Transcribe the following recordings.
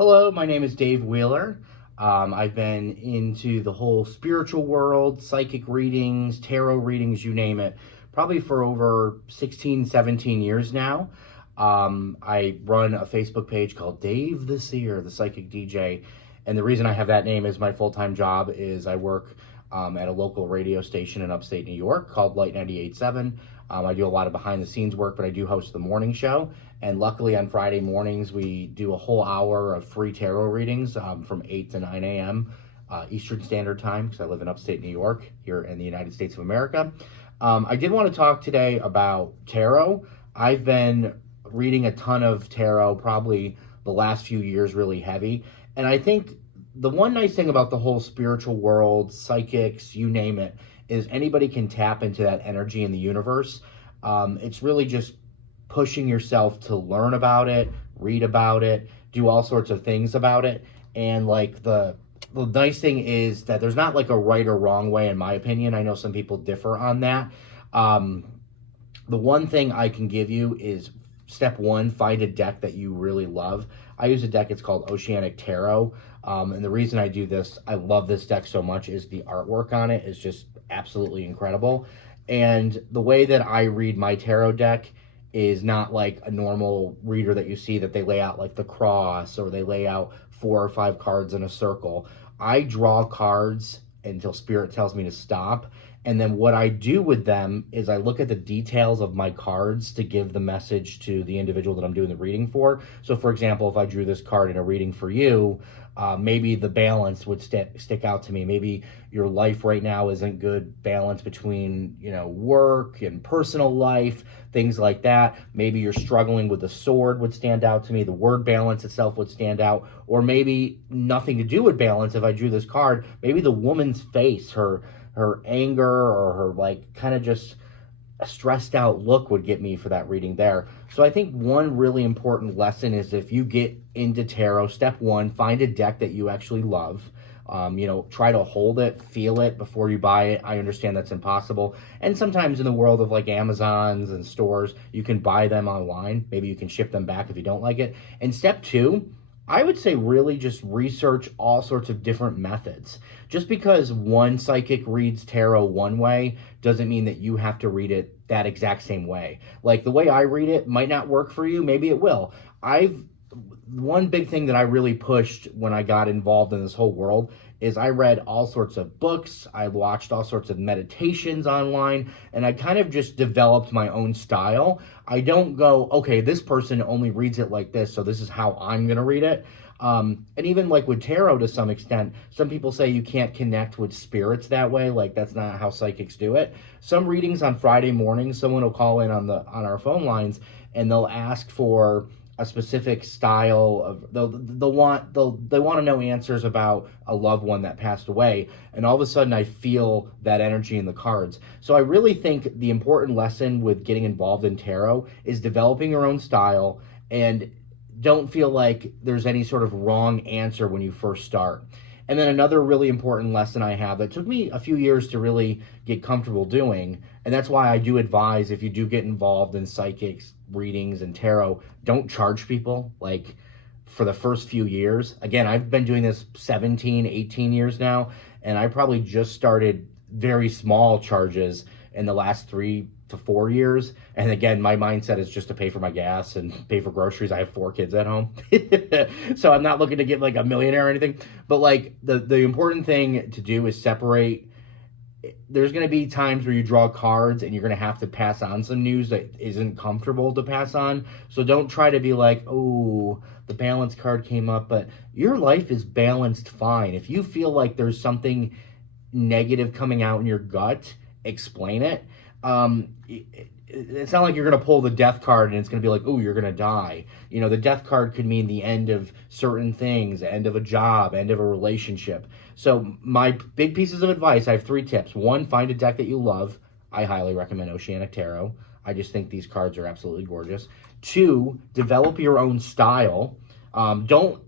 Hello, my name is Dave Wheeler. I've been into the whole spiritual world, psychic readings, tarot readings, you name it, probably for over 16, 17 years now. I run a Facebook page called Dave the Seer, the psychic DJ. And the reason I have that name is my full-time job is I work at a local radio station in upstate New York called Light 98.7. I do a lot of behind the scenes work, but I do host the morning show. And luckily on Friday mornings, we do a whole hour of free tarot readings from 8 to 9 a.m. Eastern Standard Time, because I live in upstate New York here in the United States of America. I did want to talk today about tarot. I've been reading a ton of tarot, probably the last few years really heavy. And I think the one nice thing about the whole spiritual world, psychics, you name it, is anybody can tap into that energy in the universe. It's really just pushing yourself to learn about it, read about it, do all sorts of things about it. And like the nice thing is that there's not like a right or wrong way, in my opinion. I know some people differ on that. The one thing I can give you is step one, find a deck that you really love. I use a deck, it's called Oceanic Tarot. And the reason I do this, I love this deck so much, is the artwork on it is just absolutely incredible. And the way that I read my tarot deck is not like a normal reader that you see, that they lay out like the cross or they lay out 4 or 5 cards in a circle. I draw cards until spirit tells me to stop. And then what I do with them is I look at the details of my cards to give the message to the individual that I'm doing the reading for. So for example, if I drew this card in a reading for you, maybe the balance would stick out to me. Maybe your life right now isn't good balance between, work and personal life, things like that. Maybe you're struggling with the sword would stand out to me. The word balance itself would stand out. Or maybe nothing to do with balance. If I drew this card, maybe the woman's face, her anger or her like kind of just a stressed out look would get me for that reading there. So I think one really important lesson is, if you get into tarot, step one, find a deck that you actually love. Try to hold it, feel it before you buy it. I understand that's impossible. And sometimes in the world of like Amazons and stores, you can buy them online. Maybe you can ship them back if you don't like it. And step two, I would say really just research all sorts of different methods. Just because one psychic reads tarot one way doesn't mean that you have to read it that exact same way. Like the way I read it might not work for you, maybe it will. One big thing that I really pushed when I got involved in this whole world is I read all sorts of books, I watched all sorts of meditations online, and I kind of just developed my own style. I don't go, okay, this person only reads it like this, so this is how I'm going to read it. And even like with tarot to some extent, some people say you can't connect with spirits that way, like that's not how psychics do it. Some readings on Friday mornings, someone will call in on our phone lines and they'll ask for a specific style of they want to know answers about a loved one that passed away, and all of a sudden I feel that energy in the cards. So I really think the important lesson with getting involved in tarot is developing your own style, and don't feel like there's any sort of wrong answer when you first start. And then another really important lesson I have that took me a few years to really get comfortable doing, and that's why I do advise, if you do get involved in psychics, readings, and tarot, don't charge people like for the first few years. Again, I've been doing this 17, 18 years now, and I probably just started very small charges in the last 3 to 4 years. And again, my mindset is just to pay for my gas and pay for groceries. I have 4 kids at home. So I'm not looking to get like a millionaire or anything, but like the important thing to do is separate. There's going to be times where you draw cards and you're going to have to pass on some news that isn't comfortable to pass on. So don't try to be like, oh, the balance card came up, but your life is balanced fine. If you feel like there's something negative coming out in your gut, explain it. It's not like you're going to pull the death card and it's going to be like, oh, you're going to die. The death card could mean the end of certain things, end of a job, end of a relationship. So my big pieces of advice, I have 3 tips. 1, find a deck that you love. I highly recommend Oceanic Tarot. I just think these cards are absolutely gorgeous. 2, develop your own style. Don't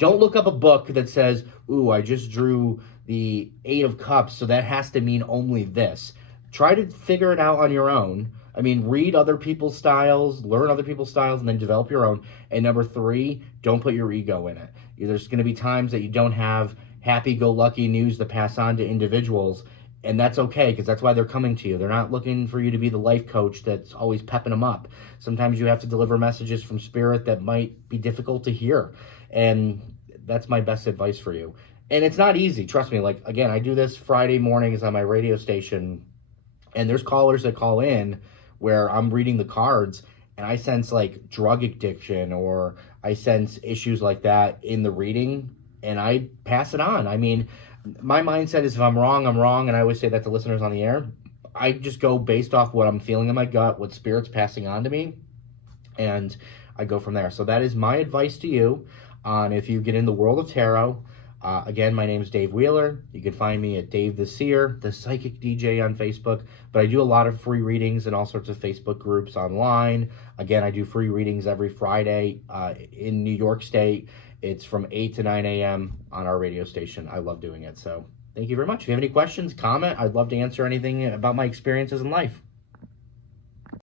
look up a book that says, ooh, I just drew the 8 of Cups, so that has to mean only this. Try to figure it out on your own. I mean, read other people's styles, learn other people's styles, and then develop your own. And number three, don't put your ego in it. There's going to be times that you don't have happy-go-lucky news to pass on to individuals, and that's okay, because that's why they're coming to you. They're not looking for you to be the life coach that's always pepping them up. Sometimes you have to deliver messages from spirit that might be difficult to hear, and that's my best advice for you. And it's not easy, trust me. Like, again, I do this Friday mornings on my radio station, and there's callers that call in where I'm reading the cards and I sense like drug addiction, or I sense issues like that in the reading, and I pass it on. I mean, my mindset is if I'm wrong, I'm wrong, and I always say that to listeners on the air. I just go based off what I'm feeling in my gut, what spirit's passing on to me, and I go from there. So that is my advice to you on if you get in the world of tarot. Again, my name is Dave Wheeler. You can find me at Dave the Seer, the Psychic DJ on Facebook. But I do a lot of free readings in all sorts of Facebook groups online. Again, I do free readings every Friday in New York State. It's from 8 to 9 a.m. on our radio station. I love doing it. So thank you very much. If you have any questions, comment. I'd love to answer anything about my experiences in life.